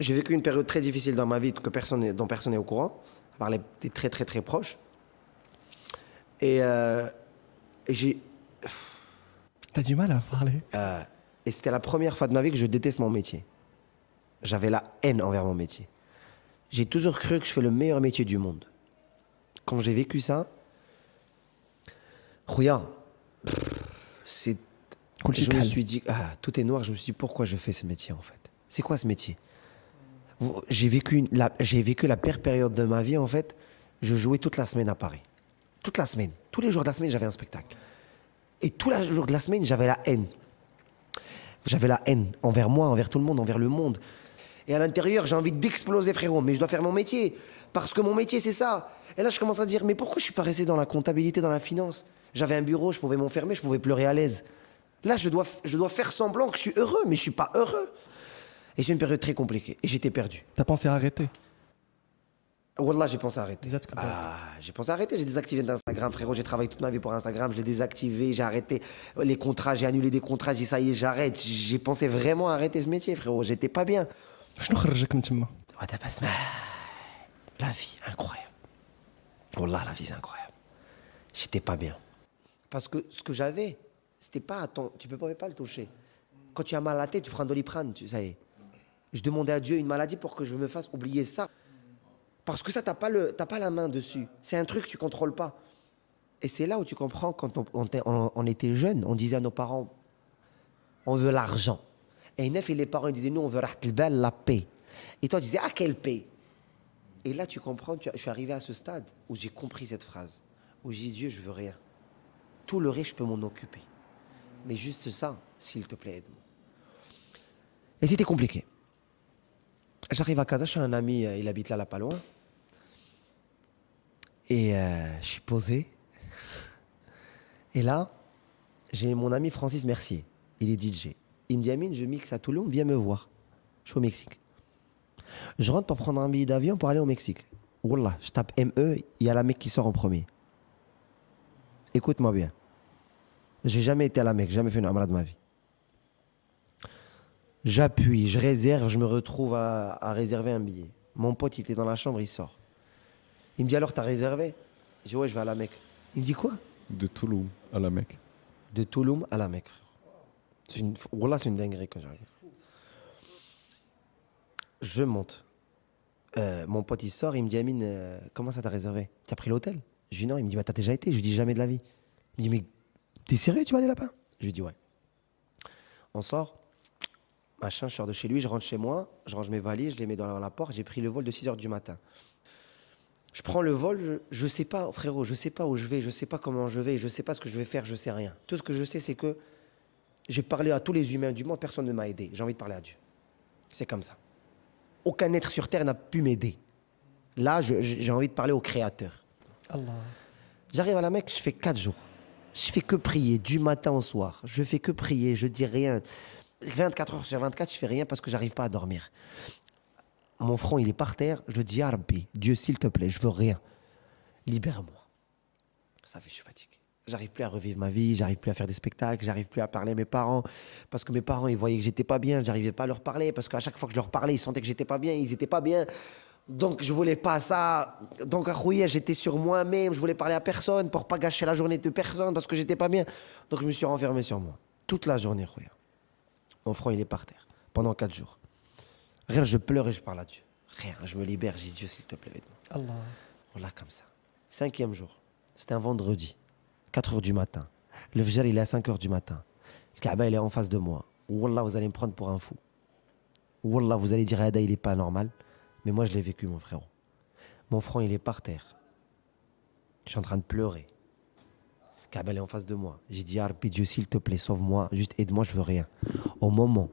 J'ai vécu une période très difficile dans ma vie dont personne n'est au courant, à part des très très très proches. Et, et j'ai... T'as du mal à parler. Et c'était la première fois de ma vie que je déteste mon métier. J'avais la haine envers mon métier. J'ai toujours cru que je fais le meilleur métier du monde. Quand j'ai vécu ça, Rouya, je me suis dit, tout est noir, je me suis dit, pourquoi je fais ce métier en fait? C'est quoi ce métier? J'ai vécu la pire période de ma vie en fait. Je jouais toute la semaine à Paris. Toute la semaine. Tous les jours de la semaine, j'avais un spectacle. Et tous les jours de la semaine, j'avais la haine. J'avais la haine envers moi, envers tout le monde, envers le monde. Et à l'intérieur, j'ai envie d'exploser, frérot. Mais je dois faire mon métier. Parce que mon métier, c'est ça. Et là, je commence à dire, mais pourquoi je suis pas resté dans la comptabilité, dans la finance? J'avais un bureau, je pouvais m'enfermer, je pouvais pleurer à l'aise. Là, je dois faire semblant que je suis heureux, mais je suis pas heureux. Et c'est une période très compliquée. Et j'étais perdu. T'as pensé à arrêter? Wallah, j'ai pensé à arrêter. J'ai pensé à arrêter. J'ai désactivé d'Instagram, frérot. J'ai travaillé toute ma vie pour Instagram. Je l'ai désactivé. J'ai arrêté les contrats. J'ai annulé des contrats. J'ai dit, ça y est, j'arrête. J'ai pensé vraiment à arrêter ce métier, frérot. J'étais pas bien. La vie, incroyable. Wallah, la vie, c'est incroyable. J'étais pas bien. Parce que ce que j'avais, c'était pas tu peux pas le toucher. Quand tu as mal à la tête, tu prends un Doliprane, ça y est. Je demandais à Dieu une maladie pour que je me fasse oublier ça. Parce que ça, t'as pas la main dessus. C'est un truc que tu contrôles pas. Et c'est là où tu comprends, quand on était jeunes, on disait à nos parents, on veut l'argent. Et Nef et les parents ils disaient, nous, on veut la paix. Et toi, tu disais, quelle paix? Et là, tu comprends, je suis arrivé à ce stade où j'ai compris cette phrase. Où j'ai dit, Dieu, je veux rien. Tout le reste, je peux m'en occuper. Mais juste ça, s'il te plaît, aide-moi. Et c'était compliqué. J'arrive à Casa, je suis un ami, il habite là, pas loin. Et je suis posé. Et là, j'ai mon ami Francis Mercier. Il est DJ. Il me dit, Amine, je mixe à Toulon, viens me voir. Je suis au Mexique. Je rentre pour prendre un billet d'avion pour aller au Mexique. Wallah, je tape ME, il y a la Mecque qui sort en premier. Écoute-moi bien. J'ai jamais été à la Mecque, jamais fait une Umrah de ma vie. J'appuie, je réserve, je me retrouve à réserver un billet. Mon pote, il était dans la chambre, il sort. Il me dit, alors, t'as réservé? Je dis, ouais, je vais à la Mecque. Il me dit, quoi? De Touloum à la Mecque. De Touloum à la Mecque, frère. Wallah, c'est une dinguerie quand j'arrive. Je monte. Mon pote, il sort, il me dit, Amine, comment ça t'as réservé? T'as pris l'hôtel? Je dis, non. Il me dit, bah, t'as déjà été? Je lui dis, jamais de la vie. Il me dit, mais t'es sérieux, tu vas aller là-bas? Je lui dis, ouais. On sort. Machin, je sors de chez lui, je rentre chez moi, je range mes valises, je les mets dans la porte. J'ai pris le vol de 6h du matin. Je prends le vol, je sais pas, frérot, je sais pas où je vais, je sais pas comment je vais, je sais pas ce que je vais faire, je sais rien. Tout ce que je sais, c'est que j'ai parlé à tous les humains du monde, personne ne m'a aidé. J'ai envie de parler à Dieu. C'est comme ça. Aucun être sur terre n'a pu m'aider. Là, j'ai envie de parler au Créateur. Allah. J'arrive à la Mecque, je fais 4 jours. Je fais que prier du matin au soir. Je fais que prier, je dis rien. 24 heures sur 24, je fais rien parce que j'arrive pas à dormir. Mon front, il est par terre. Je dis, ah Rabbi, Dieu, s'il te plaît, je veux rien. Libère-moi. Ça fait, je suis fatigué. J'arrive plus à revivre ma vie, j'arrive plus à faire des spectacles, j'arrive plus à parler à mes parents. Parce que mes parents, ils voyaient que j'étais pas bien, j'arrivais pas à leur parler. Parce qu'à chaque fois que je leur parlais, ils sentaient que j'étais pas bien, ils étaient pas bien. Donc, je voulais pas ça. Donc, à Khouya, j'étais sur moi-même, je voulais parler à personne pour pas gâcher la journée de personne parce que j'étais pas bien. Donc, je me suis renfermé sur moi. Toute la journée, Khouya. Mon front, il est par terre. Pendant 4 jours. Rien, je pleure et je parle à Dieu. Rien, je me libère, je dis Dieu, s'il te plaît, aide-moi. Allah. Voilà, comme ça. 5e jour. C'était un vendredi. 4h du matin. Le Fajr, il est à 5h du matin. Le Kaaba, il est en face de moi. Wallah, vous allez me prendre pour un fou. Wallah, vous allez dire, Ada, il est pas normal. Mais moi, je l'ai vécu, mon frérot. Mon front, il est par terre. Je suis en train de pleurer. Le Kaaba, il est en face de moi. J'ai dit, Rabbi, Dieu, s'il te plaît, sauve-moi. Juste aide-moi, je veux rien. Au moment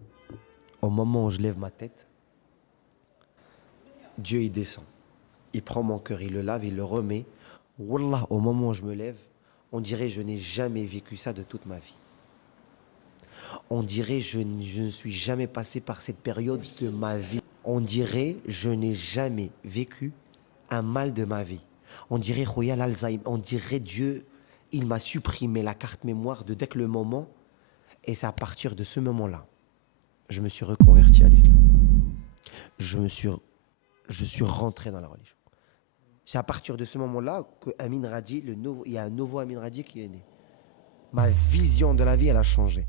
où je lève ma tête, Dieu, il descend. Il prend mon cœur, il le lave, il le remet. Wallah, au moment où je me lève, on dirait je n'ai jamais vécu ça de toute ma vie. On dirait je ne suis jamais passé par cette période de ma vie. On dirait je n'ai jamais vécu un mal de ma vie. On dirait Royal Alzheimer. On dirait Dieu, il m'a supprimé la carte mémoire de dès que le moment. Et c'est à partir de ce moment-là, je me suis reconverti à l'islam. je suis rentré dans la religion. C'est à partir de ce moment-là que Amin Radi, il y a un nouveau Amin Radi qui est né. Ma vision de la vie, elle a changé.